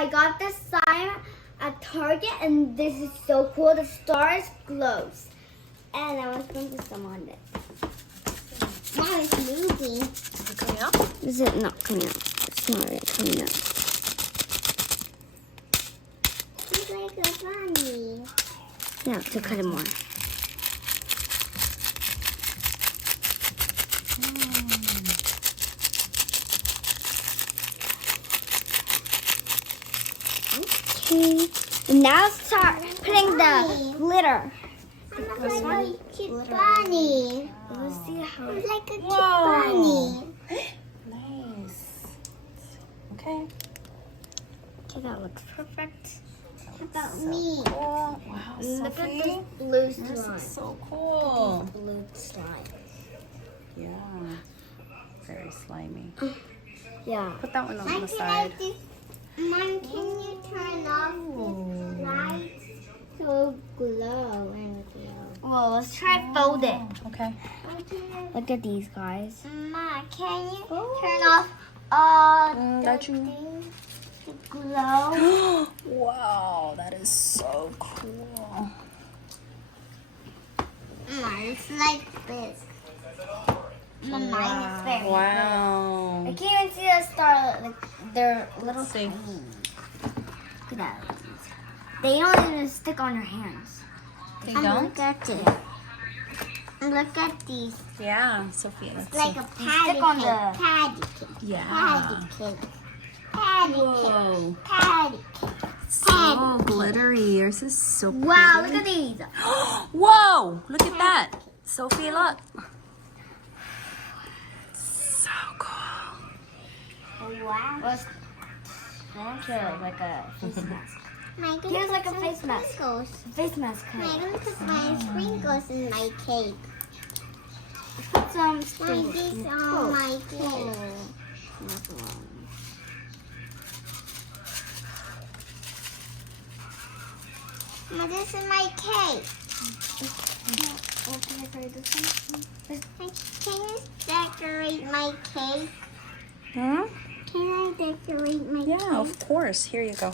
I got this sign at Target, and this is so cool. The stars glows, and I was going to put some on it. Mom, it's moving. Is it coming out? Is it not coming out? It's not really coming out. It's like a bunny. No, to cut it more. Okay. And now start putting the glitter. It's like a cute bunny. Let's see how. It's like a cute Whoa. bunny. Nice. Okay. Okay, that looks perfect. How about So me? cool. Wow, Look at Sophie. this blue This slime. is so cool. Blue slime. Yeah. Very slimy. Yeah. Put that one on Mom, the can I side. just, Mom, can you turn off this light so glow and glow? Well, let's try fold it. Okay. Look at these guys. Ma, can you turn off all the got you. things to glow? Wow, that is so cool. Ma, it's like this. Mine is very Wow. I can't even see the star. Like they're little Let's see. tiny. Look at that. They don't even stick on your hands. They And don't? look at it. Look at these. Yeah, Sophia. Let's It's like see. a They patty stick on cake. the- Patty cake. Yeah. Patty cake. Patty cake. Whoa. Patty cake. So glittery. Yours is so pretty. Wow, look at these. Whoa! Look at that. Sophie, look. So cool. Wow. Let's launch it like a face mask. Am I Here's gonna like put a some face mask. sprinkles? Face mask. Am I Kind gonna put my sprinkles in my cake? Put some Why sprinkles. this on my cake? Ma, this is my cake. Open it for this one. Can you decorate my cake? Hmm? Can I decorate my Yeah, cake? of course. Here you go.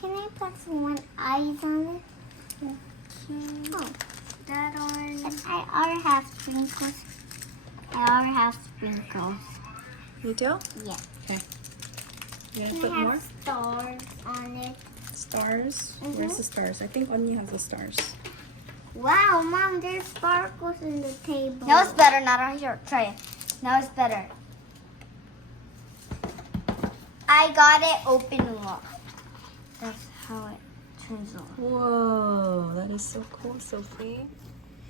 Can I put some one eyes on it? Oh, That on. but I already have sprinkles. I already have sprinkles. You do? Yeah. Okay. You Can gonna put I more? have stars on it? Stars? Where's the stars? I think Onion has the stars. Wow, Mom, there's sparkles in the table. Now it's better. Not on here. Try it. Now it's better. I got it open lock. That's how it turns on. Whoa, that is so cool, Sophie.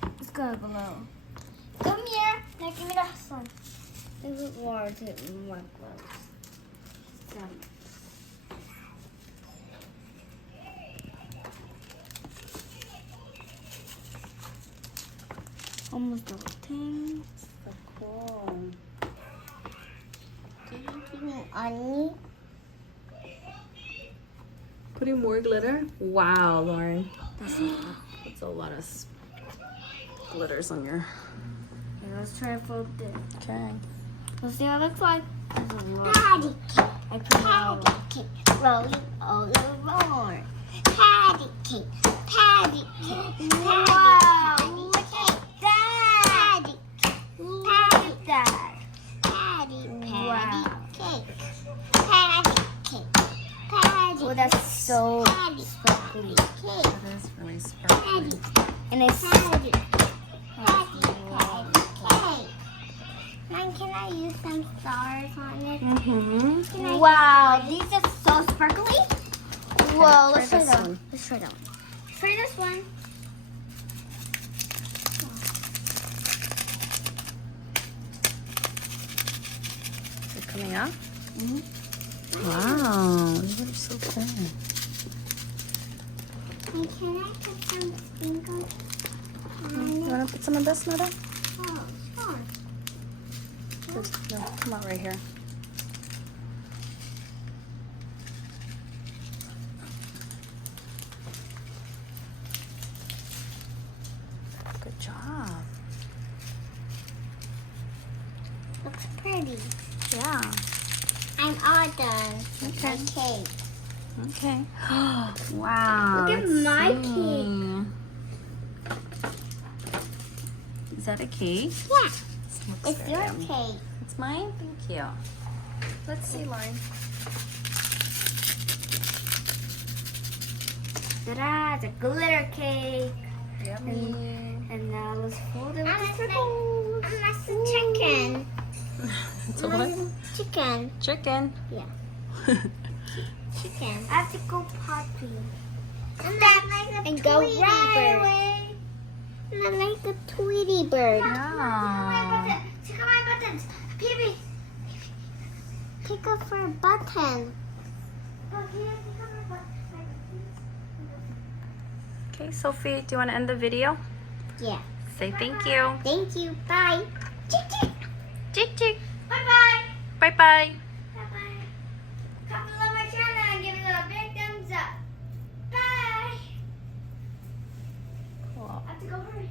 Let's go below. Come here. Now give me the sun. This is more to my clothes. Almost the whole thing. So cool. Can you give me onion? Putting more glitter? Wow, Lauren. That's a lot. That's a lot of glitters on your... Okay, let's try to fold it. Okay. Let's see how it looks like. There's a lot. Patty cake. I put it all Patty cake. Rolling all over. Patty cake. Patty cake. Wow, Patty look cake. at that. Patty Look at that. Patty, Wow. cake. Patty cake. Patty. Oh, that's so Patty sparkly. cake. That is really sparkly. And it's Patty. Patty cake. Mom, can I use some stars on it? Mm-hmm. Can I wow, these are so sparkly. Whoa, let's try this that one. one. Let's try that one. Try this one. Is it coming out? Wow, these are so cool. And can I put some sprinkles on You it? want to put some of this, Nada? Oh, sure. No, come out right here. Good job. Looks pretty. Yeah. I mine all done. Okay. Okay. Okay. Wow. Look at let's my see. Is that a cake? Yeah. This looks It's very your yummy. cake. It's mine? Thank you. Let's see, Lauren. Ta-da! It's a glitter cake. Yummy. And now let's fold it And with it's the like, circles. and that's the chicken. It's a what? Chicken. Chicken. Yeah. Chicken. I have to go potty. And that's like a And go Tweety rubber. bird. And I like a Tweety bird. Yeah. Check out my buttons. Baby. Pick up for a button. Okay, Sophie, do you want to end the video? Yeah. Say thank you. Thank you. Bye. Chick, chick. Chick chick. Bye-bye. Bye-bye. Bye-bye. Comment on my channel and give it a big thumbs up. Bye. Cool. I have to go hurry.